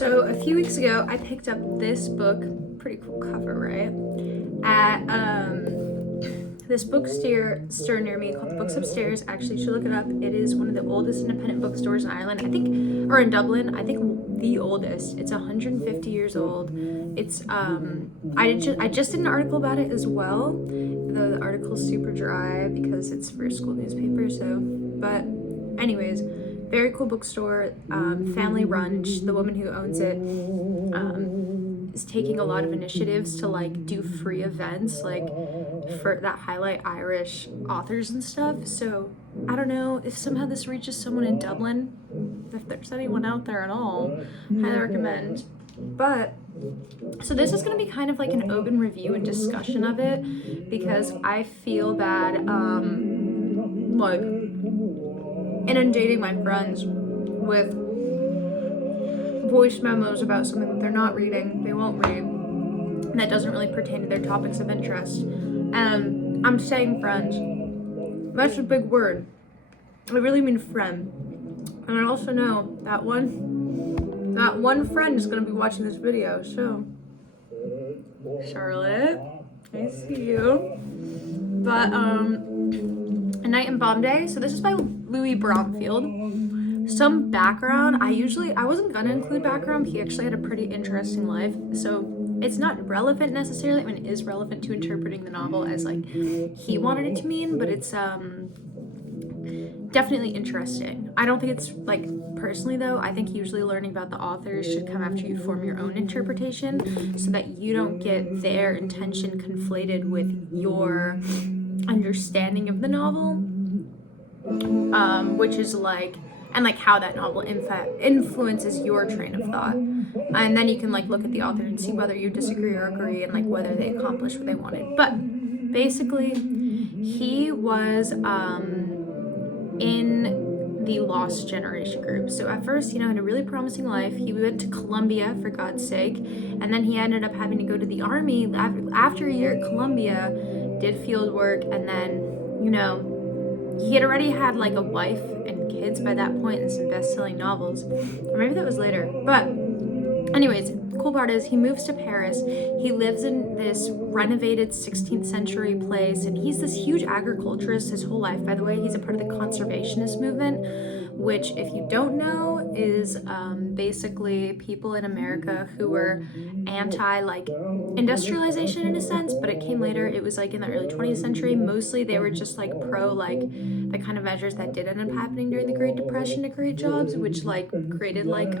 So a few weeks ago, I picked up this book, pretty cool cover, right? At this bookstore near me called the Books Upstairs. Actually, you should look it up. It is one of the oldest independent bookstores in Ireland, I think, or in Dublin. I think the oldest. It's 150 years old. It's I just did an article about it as well, though the article's super dry because it's for a school newspaper. So, but anyways, very cool bookstore, family run. The woman who owns it is taking a lot of initiatives to like do free events like for that highlight Irish authors and stuff. So I don't know if somehow this reaches someone in Dublin, if there's anyone out there at all, highly recommend. But so this is going to be kind of like an open review and discussion of it, because I feel bad like inundating my friends with voice memos about something that they're not reading, they won't read, and that doesn't really pertain to their topics of interest. And I'm saying friends, that's a big word. I really mean friend. And I also know that one friend is going to be watching this video. So Charlotte, I see you. But A Night in Bombay. So this is by Louis Bromfield. Some background. I wasn't gonna include background. He actually had a pretty interesting life, so it's not relevant necessarily. I mean, it is relevant to interpreting the novel as like he wanted it to mean, but it's definitely interesting. I don't think it's like, personally though, I think usually learning about the authors should come after you form your own interpretation, so that you don't get their intention conflated with your understanding of the novel, which is like, and like how that novel influences your train of thought. And then you can like look at the author and see whether you disagree or agree, and like whether they accomplished what they wanted. But basically, he was in the Lost Generation group. So at first, had a really promising life. He went to Columbia, for God's sake, and then he ended up having to go to the army after a year at Columbia, did field work, and then, he had already had like a wife and kids by that point and some best-selling novels, or maybe that was later. But anyways, cool part is he moves to Paris. He lives in this renovated 16th century place, and he's this huge agriculturist his whole life. By the way, he's a part of the conservationist movement, which, if you don't know, is basically people in America who were anti like industrialization in a sense, but it came later. It was like in the early 20th century. Mostly they were just like pro like the kind of measures that did end up happening during the Great Depression to create jobs, which like created like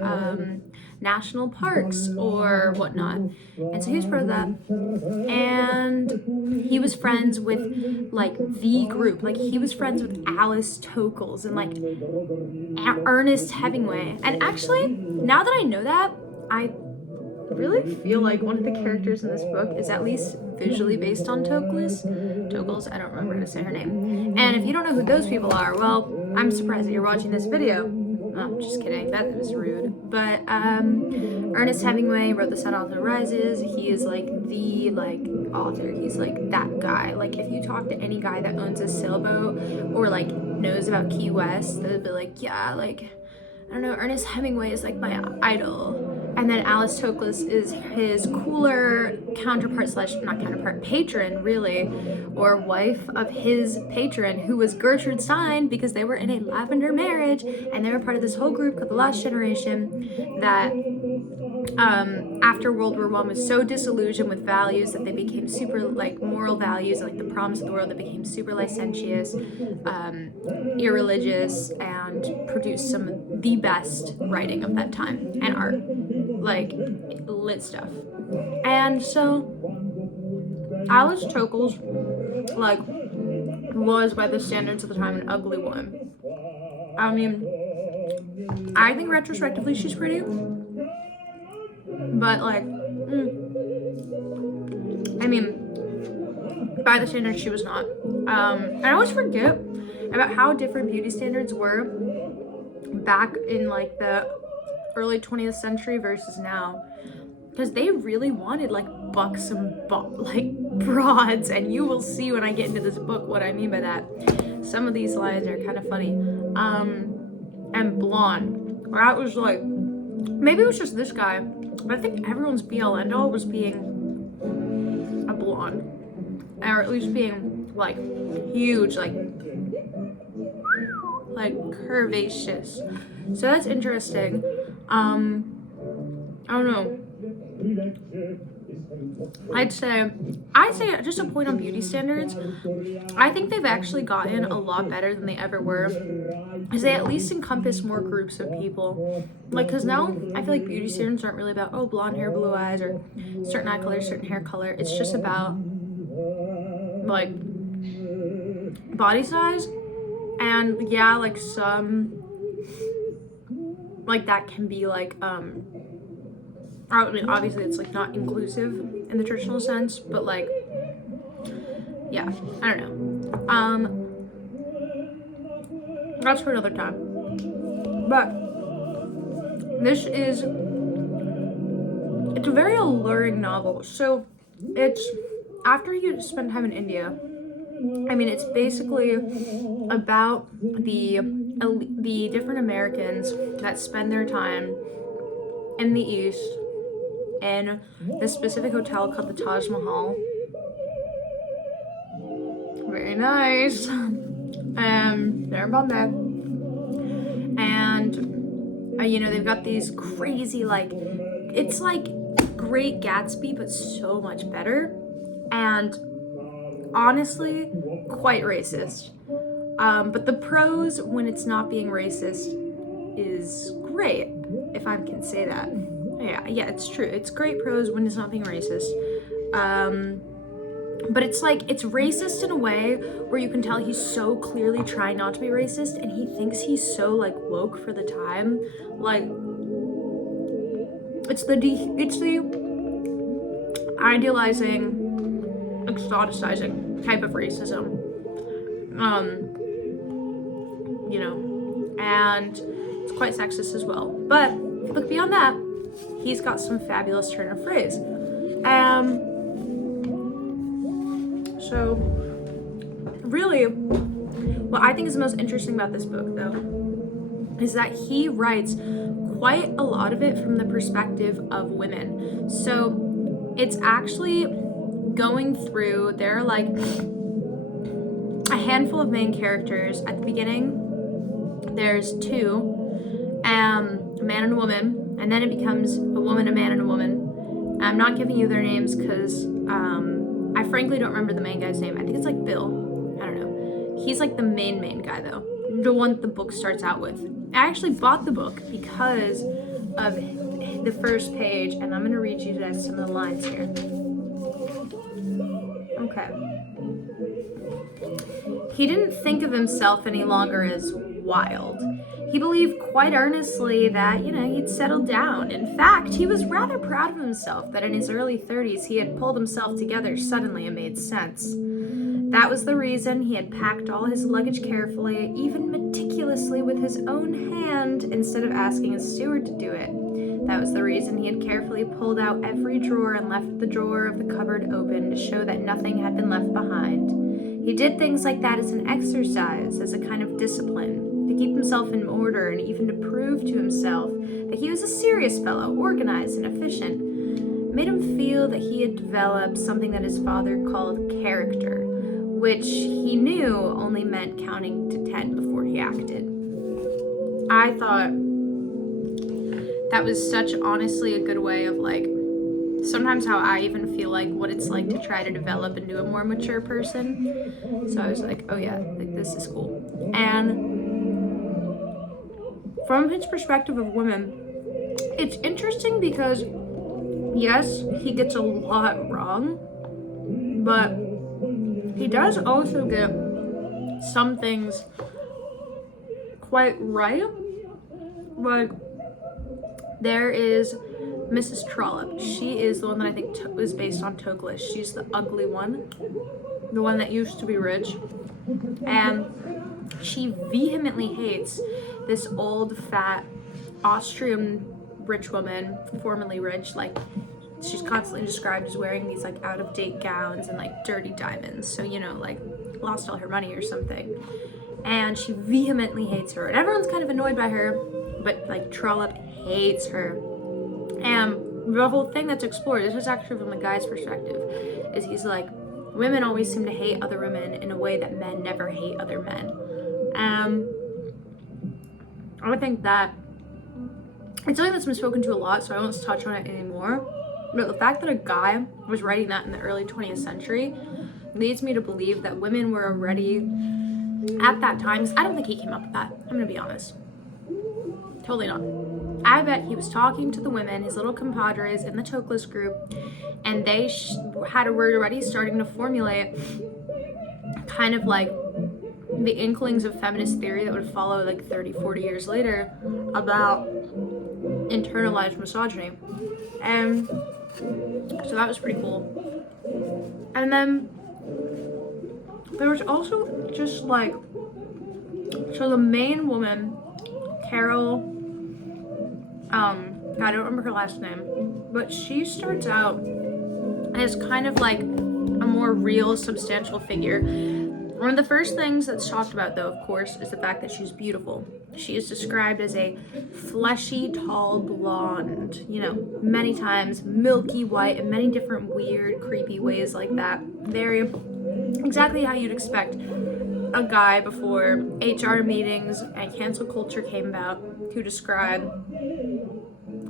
national parks or whatnot. And so he was pro of that, and he was friends with like the group. Like he was friends with Alice Tokels and like Ernest Hemingway. And actually, now that I know that, I really feel like one of the characters in this book is at least visually based on Tokels, I don't remember how to say her name. And if you don't know who those people are, well, I'm surprised that you're watching this video. Oh, just kidding, that was rude. But Ernest Hemingway wrote The Sun Also Rises. He is like the author. He's like that guy. Like if you talk to any guy that owns a sailboat or like knows about Key West, they'll be like, yeah, like, I don't know, Ernest Hemingway is like my idol. And then Alice Toklas is his cooler patron, really, or wife of his patron, who was Gertrude Stein, because they were in a lavender marriage, and they were part of this whole group called the Lost Generation that after World War I was so disillusioned with values that they became super like moral values, like the promise of the world, that became super licentious, irreligious, and produced some of the best writing of that time and art, like lit stuff. And so Alice Tokels like was, by the standards of the time, an ugly woman. I mean, I think retrospectively she's pretty, but like I mean, by the standards she was not. I always forget about how different beauty standards were back in like the early 20th century versus now, because they really wanted like buxom like broads, and you will see when I get into this book what I mean by that. Some of these lines are kind of funny. And blonde, that was like maybe it was just this guy, but I think everyone's BL end all was being a blonde, or at least being like huge, like curvaceous. So that's interesting. I don't know. I'd say just a point on beauty standards. I think they've actually gotten a lot better than they ever were, because they at least encompass more groups of people. Like, because now I feel like beauty standards aren't really about, oh, blonde hair, blue eyes, or certain eye color, certain hair color. It's just about like body size, and yeah, like some like that can be like I mean, obviously it's like not inclusive in the traditional sense, but like, yeah, I don't know. That's for another time. But this is, it's a very alluring novel. So it's after you spend time in India. I mean, it's basically about the different Americans that spend their time in the East in this specific hotel called the Taj Mahal. Very nice. They're in Bombay. And, you know, they've got these crazy, like, it's like Great Gatsby, but so much better. And honestly, quite racist. But the prose, when it's not being racist, is great, if I can say that. Yeah, it's true. It's great prose when it's not being racist. But it's like, it's racist in a way where you can tell he's so clearly trying not to be racist, and he thinks he's so like woke for the time. Like, it's the idealizing, exoticizing type of racism. You know, and it's quite sexist as well. But if you look beyond that, he's got some fabulous turn of phrase. So really, what I think is the most interesting about this book, though, is that he writes quite a lot of it from the perspective of women. So it's actually going through, there are like a handful of main characters at the beginning. There's two, a man and a woman, and then it becomes a woman, a man, and a woman. I'm not giving you their names because I frankly don't remember the main guy's name. I think it's like Bill. I don't know. He's like the main guy, though. The one the book starts out with. I actually bought the book because of the first page, and I'm going to read you guys some of the lines here. Okay. He didn't think of himself any longer as wild. He believed quite earnestly that, he'd settled down. In fact, he was rather proud of himself that in his early 30s he had pulled himself together suddenly and made sense. That was the reason he had packed all his luggage carefully, even meticulously with his own hand, instead of asking a steward to do it. That was the reason he had carefully pulled out every drawer and left the drawer of the cupboard open to show that nothing had been left behind. He did things like that as an exercise, as a kind of discipline, to keep himself in order and even to prove to himself that he was a serious fellow, organized and efficient. It made him feel that he had developed something that his father called character, which he knew only meant counting to 10 before he acted. I thought that was such, honestly, a good way of, like, sometimes how I even feel like what it's like to try to develop into a more mature person. So I was like, oh yeah, like, this is cool. And from his perspective of women, it's interesting because, yes, he gets a lot wrong, but he does also get some things quite right. Like, there is Mrs. Trollope. She is the one that I think was based on Toklas. She's the ugly one, the one that used to be rich. And she vehemently hates this old, fat, Austrian rich woman, formerly rich. Like, she's constantly described as wearing these, like, out-of-date gowns and, like, dirty diamonds. So, like, lost all her money or something. And she vehemently hates her. And everyone's kind of annoyed by her, but, like, Trollope hates her. And the whole thing that's explored, this is actually from the guy's perspective, is he's like, women always seem to hate other women in a way that men never hate other men. I think that it's something that's been spoken to a lot, so I won't touch on it anymore. But the fact that a guy was writing that in the early 20th century leads me to believe that women were already at that time. I don't think he came up with that. I'm gonna be honest. Totally not. I bet he was talking to the women, his little compadres in the Tokeless group, and they were already starting to formulate kind of like the inklings of feminist theory that would follow like 30, 40 years later about internalized misogyny. And so that was pretty cool. And then there was also just like, so the main woman, Carol, I don't remember her last name, but she starts out as kind of like a more real, substantial figure. One of the first things that's talked about, though, of course, is the fact that she's beautiful. She is described as a fleshy, tall blonde, many times milky white in many different weird, creepy ways like that. Very exactly how you'd expect a guy before HR meetings and cancel culture came about to describe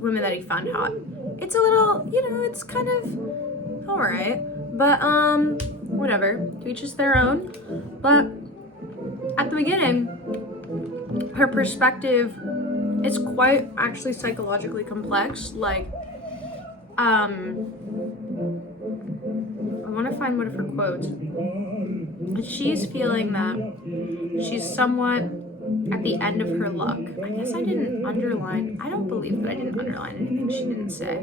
women that he found hot. It's a little, it's kind of alright, but whatever, to each is their own. But at the beginning, her perspective is quite actually psychologically complex. Like, I want to find one of her quotes. She's feeling that she's somewhat at the end of her luck. I guess I didn't underline. I don't believe that I didn't underline anything she didn't say.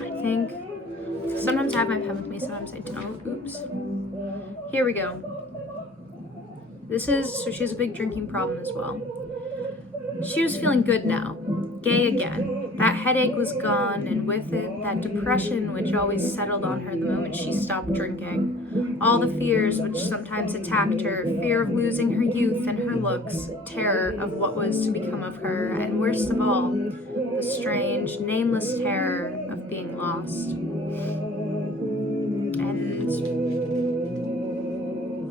I think sometimes I have my pen with me, sometimes I don't. Oops. Here we go. So she has a big drinking problem as well. She was feeling good now. Gay again. That headache was gone, and with it, that depression which always settled on her the moment she stopped drinking. All the fears which sometimes attacked her, fear of losing her youth and her looks, terror of what was to become of her, and worst of all, the strange, nameless terror of being lost. And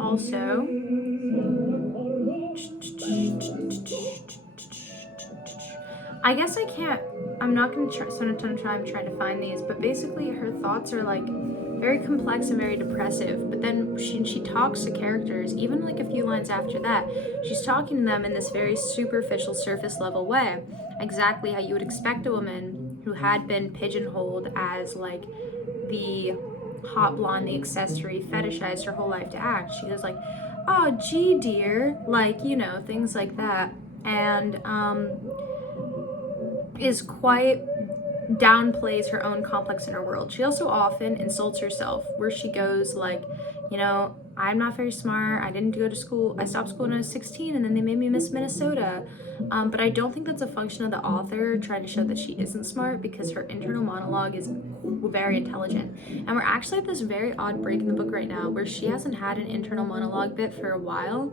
also, I guess I'm not going to spend a ton of time trying to find these, but basically her thoughts are like very complex and very depressive. But then she talks to characters, even like a few lines after that, she's talking to them in this very superficial, surface level way, exactly how you would expect a woman who had been pigeonholed as like the hot blonde, the accessory, fetishized her whole life to act. She goes like, oh gee dear, like, things like that. And is quite downplays her own complex inner world. She also often insults herself, where she goes like, I'm not very smart, I didn't go to school, I stopped school when I was 16 and then they made me Miss Minnesota. But I don't think that's a function of the author trying to show that she isn't smart, because her internal monologue is very intelligent. And we're actually at this very odd break in the book right now where she hasn't had an internal monologue bit for a while,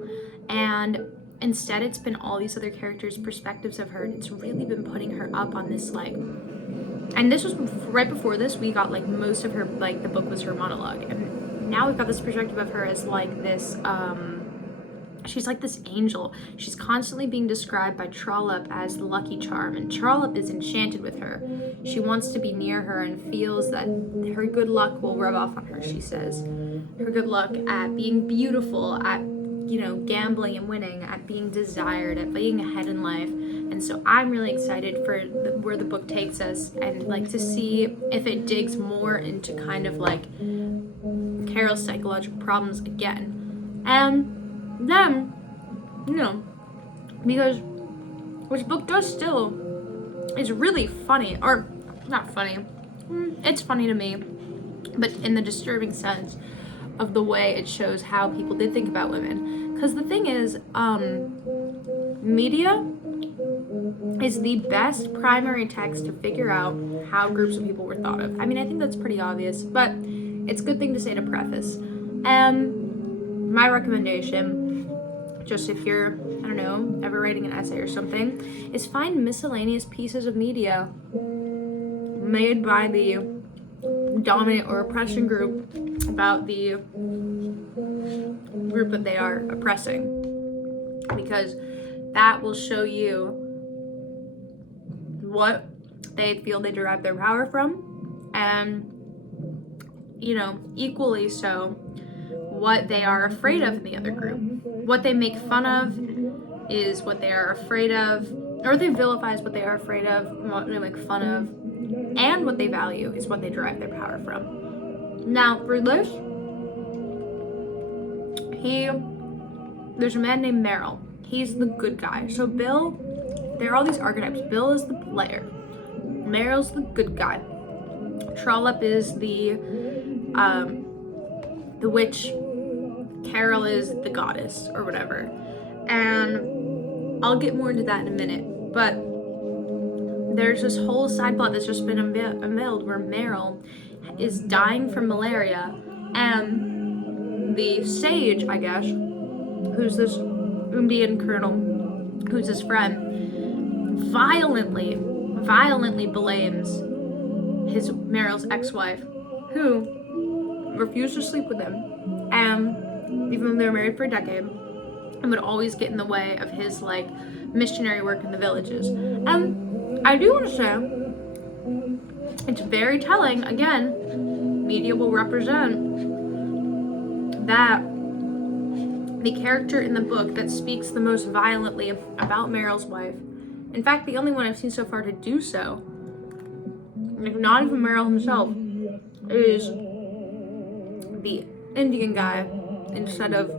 and instead it's been all these other characters' perspectives of her, and it's really been putting her up on this like, and this was right before this, we got like most of her, like the book was her monologue, and now we've got this perspective of her as like this, she's like this angel. She's constantly being described by Trollope as the lucky charm, and Trollope is enchanted with her. She wants to be near her and feels that her good luck will rub off on her, she says. Her good luck at being beautiful, at gambling and winning, at being desired, at being ahead in life. And so I'm really excited for where the book takes us, and like to see if it digs more into kind of like Carol's psychological problems again. And then, because which book does still is really funny, or not funny, it's funny to me, but in the disturbing sense of the way it shows how people did think about women. Because the thing is, media is the best primary text to figure out how groups of people were thought of. I mean, I think that's pretty obvious, but it's a good thing to say to preface. My recommendation just if you're, I don't know, ever writing an essay or something, is find miscellaneous pieces of media made by the dominant or oppression group about the group that they are oppressing, because that will show you what they feel they derive their power from, and, you know, equally so, what they are afraid of in the other group. What they make fun of is what they are afraid of, or they vilify is what they are afraid of, what they make fun of, and what they value is what they derive their power from. Now, for this, there's a man named Merrill. He's the good guy. So Bill, there are all these archetypes. Bill is the player. Merrill's the good guy. Trollope is the witch. Carol is the goddess or whatever. And I'll get more into that in a minute. But there's this whole side plot that's just been unveiled where Merrill is dying from malaria, and the sage, I guess, who's this Indian colonel, who's his friend, violently blames Merrill's ex-wife, who refused to sleep with him, and even though they were married for a decade, and would always get in the way of his like missionary work in the villages. I do want to say, it's very telling, again, media will represent that the character in the book that speaks the most violently about Merrill's wife, in fact, the only one I've seen so far to do so, not even Merrill himself, is the Indian guy instead of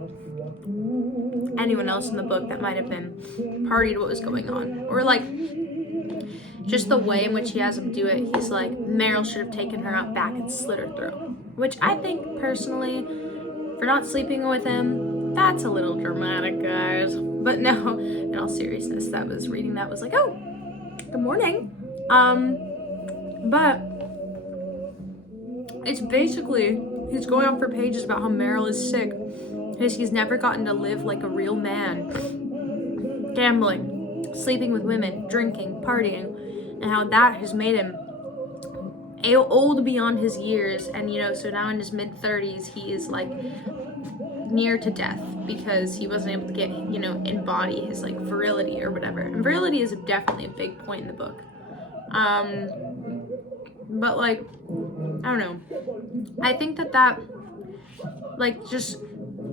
anyone else in the book that might have been party to what was going on. Or like, just the way in which he has him do it, he's like, Merrill should have taken her out back and slit her throat. Which I think, personally, for not sleeping with him, that's a little dramatic, guys. But no, in all seriousness, that was like, oh, good morning. But it's basically, he's going on for pages about how Merrill is sick because he's never gotten to live like a real man. Gambling, sleeping with women, drinking, partying, and how that has made him old beyond his years. And, you know, so now in his mid-30s, he is like near to death because he wasn't able to get, you know, embody his like virility or whatever. And virility is definitely a big point in the book. But like, I don't know. I think that like, just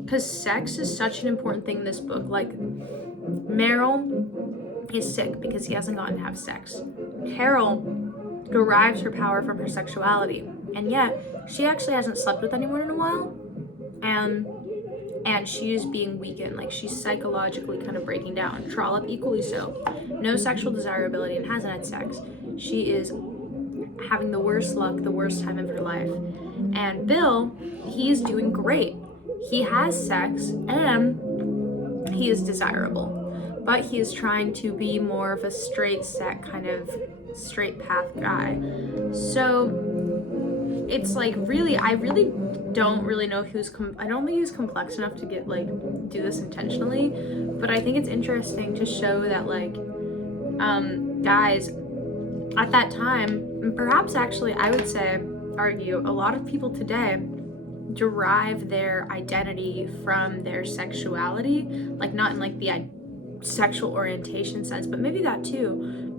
because sex is such an important thing in this book. Like, Merrill is sick because he hasn't gotten to have sex. Carol derives her power from her sexuality, and yet she actually hasn't slept with anyone in a while, and she is being weakened. Like, she's psychologically kind of breaking down. Trollope equally so. No sexual desirability and hasn't had sex. She is having the worst luck, the worst time of her life. And Bill, he's doing great. He has sex and he is desirable, but he is trying to be more of a straight path guy. So it's like, really, I really don't really know I don't think he's complex enough to get like do this intentionally, but I think it's interesting to show that like guys at that time, and perhaps actually I would argue a lot of people today derive their identity from their sexuality, like not in like the sexual orientation sense, but maybe that too,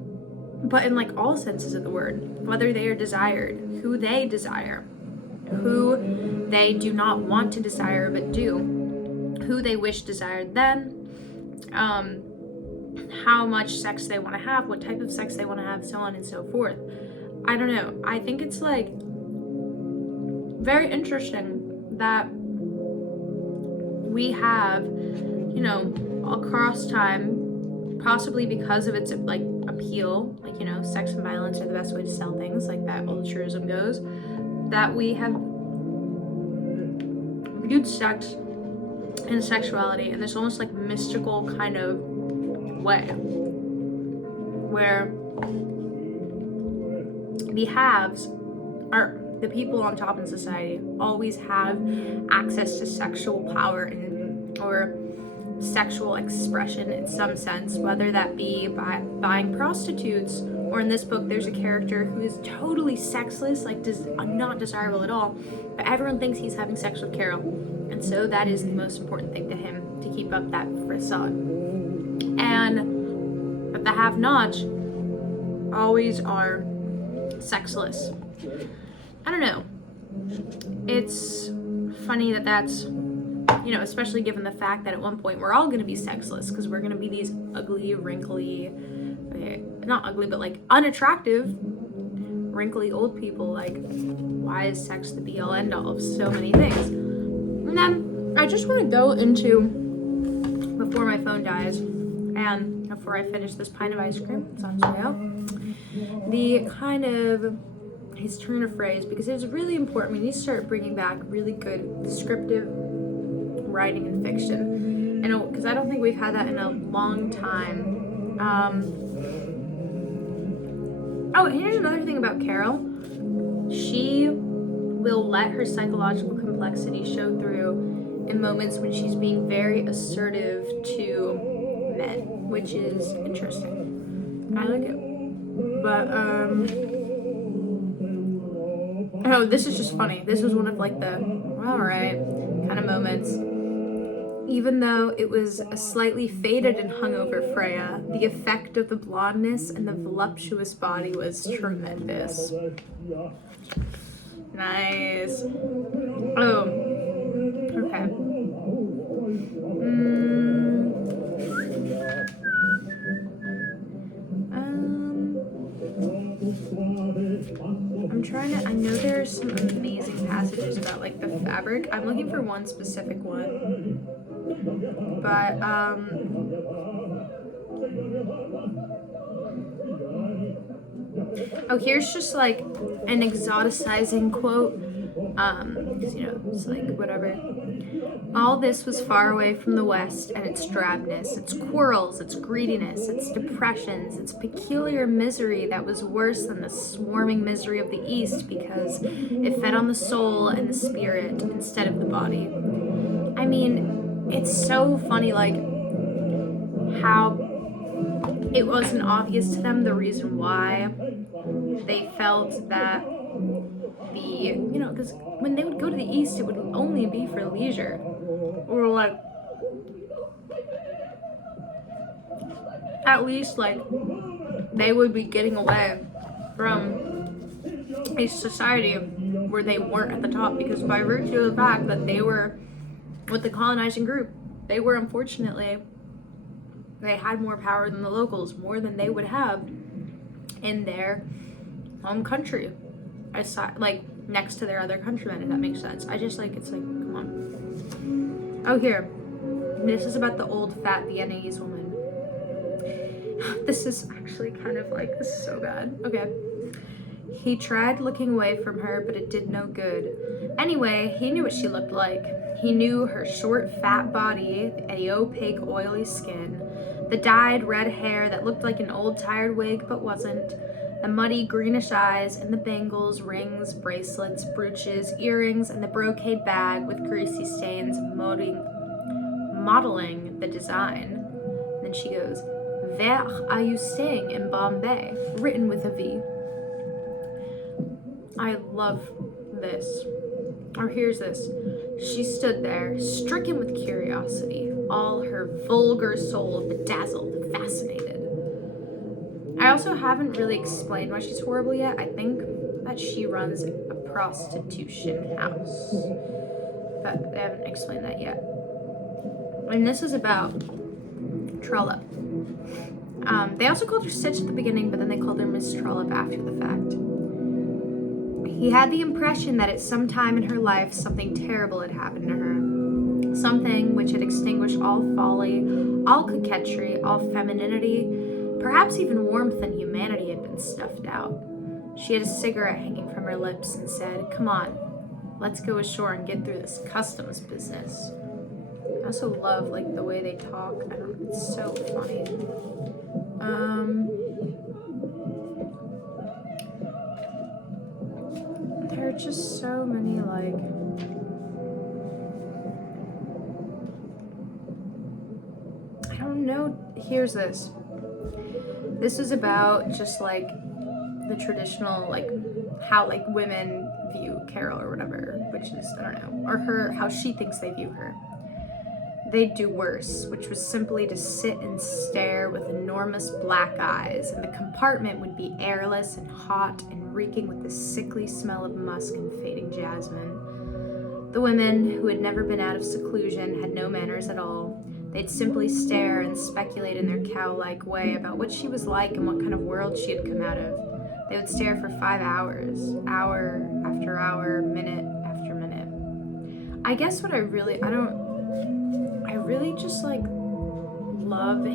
but in like all senses of the word, whether they are desired, who they desire, who they do not want to desire but do, who they wish desired them, how much sex they want to have, what type of sex they want to have, so on and so forth. I don't know. I think it's like very interesting that we have, you know, across time, possibly because of its like appeal, like, you know, sex and violence are the best way to sell things, like that old truism goes, that we have viewed sex and sexuality in this almost like mystical kind of way, where the haves are the people on top in society always have access to sexual power or sexual expression in some sense, whether that be by buying prostitutes, or in this book there's a character who is totally sexless, like not desirable at all, but everyone thinks he's having sex with Carol, and so that is the most important thing to him, to keep up that facade. And but the have-nots always are sexless. I don't know. It's funny that that's, you know, especially given the fact that at one point we're all going to be sexless, because we're going to be these ugly, wrinkly, not ugly, but like unattractive, wrinkly old people. Like, why is sex the be-all end-all of so many things? And then I just want to go into, before my phone dies, and before I finish this pint of ice cream, it's on its way out, the kind of his turn of phrase, because it's really important. We need to start bringing back really good descriptive writing in fiction, and because I don't think we've had that in a long time. Oh, here's another thing about Carol. She will let her psychological complexity show through in moments when she's being very assertive to men, which is interesting. I like it. But, oh, this is just funny. This was one of like the, alright, kind of moments. Even though it was a slightly faded and hungover Freya, the effect of the blondness and the voluptuous body was tremendous. Nice. Oh. Okay. I'm trying to, I know there are some amazing passages about like the fabric. I'm looking for one specific one. But, oh, here's just like an exoticizing quote, because, you know, it's like, whatever. All this was far away from the West and its drabness, its quarrels, its greediness, its depressions, its peculiar misery that was worse than the swarming misery of the East, because it fed on the soul and the spirit instead of the body. I mean, it's so funny, like, how it wasn't obvious to them the reason why they felt that the, you know, because when they would go to the East, it would only be for leisure. Or, like, at least, like, they would be getting away from a society where they weren't at the top, because by virtue of the fact that they were with the colonizing group, they were, unfortunately, they had more power than the locals, more than they would have in their home country, aside, like, next to their other countrymen, if that makes sense. I just, like, it's like, come on. Oh, here. This is about the old, fat Viennese woman. This is actually kind of, like, this is so bad. Okay. He tried looking away from her, but it did no good. Anyway, he knew what she looked like. He knew her short, fat body, the opaque, oily skin, the dyed red hair that looked like an old, tired wig but wasn't, the muddy, greenish eyes, and the bangles, rings, bracelets, brooches, earrings, and the brocade bag with greasy stains modeling the design. Then she goes, "Where are you staying in Bombay?" Written with a V. I love this. Or here's this. She stood there, stricken with curiosity, all her vulgar soul bedazzled, fascinated. I also haven't really explained why she's horrible yet. I think that she runs a prostitution house, but they haven't explained that yet. And this is about Trollope. They also called her Stitch at the beginning, but then they called her Miss Trollope after the fact. He had the impression that at some time in her life something terrible had happened to her. Something which had extinguished all folly, all coquetry, all femininity, perhaps even warmth and humanity had been stuffed out. She had a cigarette hanging from her lips and said, "Come on, let's go ashore and get through this customs business." I also love, like, the way they talk. It's so funny. There are just so many, like, here's this. This is about just like the traditional, like how like women view Carol or whatever, which is, I don't know, or her, how she thinks they view her. They'd do worse, which was simply to sit and stare with enormous black eyes, and the compartment would be airless and hot and reeking with the sickly smell of musk and fading jasmine. The women, who had never been out of seclusion, had no manners at all. They'd simply stare and speculate in their cow-like way about what she was like and what kind of world she had come out of. They would stare for 5 hours, hour after hour, minute after minute. I guess what I really just like love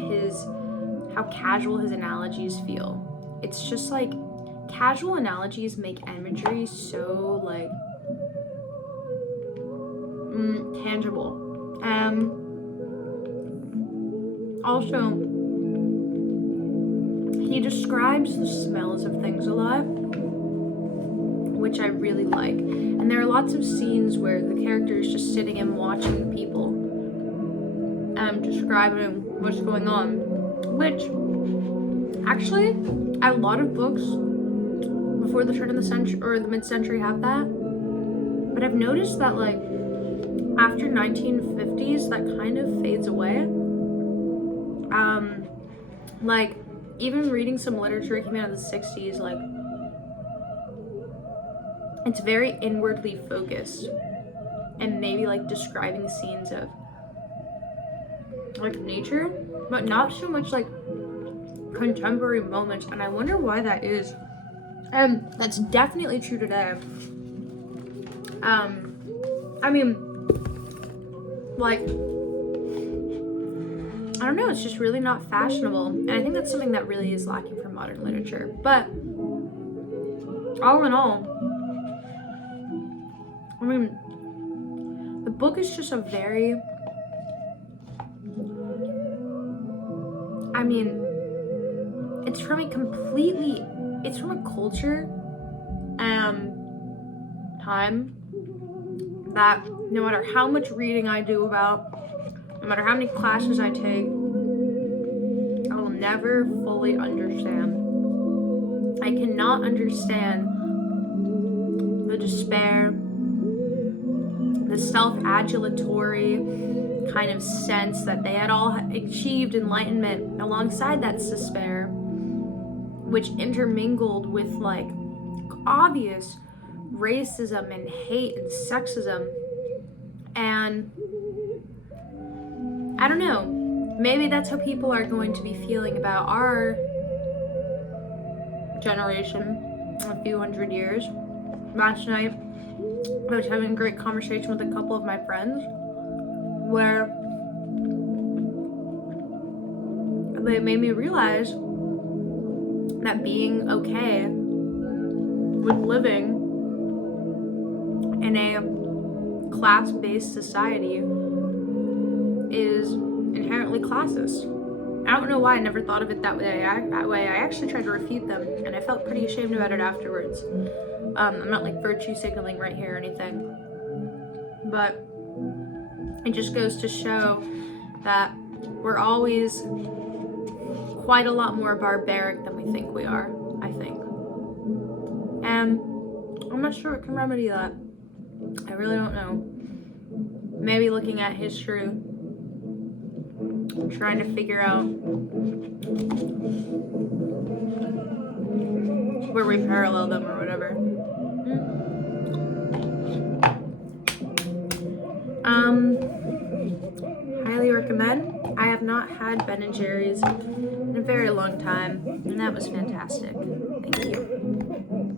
how casual his analogies feel. It's just like casual analogies make imagery so like tangible. Also, he describes the smells of things a lot, which I really like. And there are lots of scenes where the character is just sitting and watching people, describing what's going on, which actually a lot of books before the turn of the century or the mid-century have that. But I've noticed that like after 1950s, that kind of fades away. Like even reading some literature that came out of the 60s, like it's very inwardly focused and maybe like describing scenes of like nature, but not so much like contemporary moments, and I wonder why that is. That's definitely true today. I mean, like, I don't know, it's just really not fashionable, and I think that's something that really is lacking from modern literature. But all in all, I mean, the book is just a very, I mean, it's from a culture, time that no matter how much reading I do about, no matter how many classes I take, I will never fully understand. I cannot understand the despair, the self-adulatory kind of sense that they had all achieved enlightenment alongside that despair, which intermingled with like obvious racism and hate and sexism. And I don't know, maybe that's how people are going to be feeling about our generation in a few hundred years. Last night I was having a great conversation with a couple of my friends where they made me realize that being okay with living in a class-based society is inherently classist. I don't know why I never thought of it that way. I actually tried to refute them, and I felt pretty ashamed about it afterwards. I'm not like virtue signaling right here or anything, but it just goes to show that we're always quite a lot more barbaric than we think we are, I think. And I'm not sure what can remedy that. I really don't know. Maybe looking at history, trying to figure out where we parallel them or whatever. Highly recommend. I have not had Ben & Jerry's in a very long time, and that was fantastic. Thank you.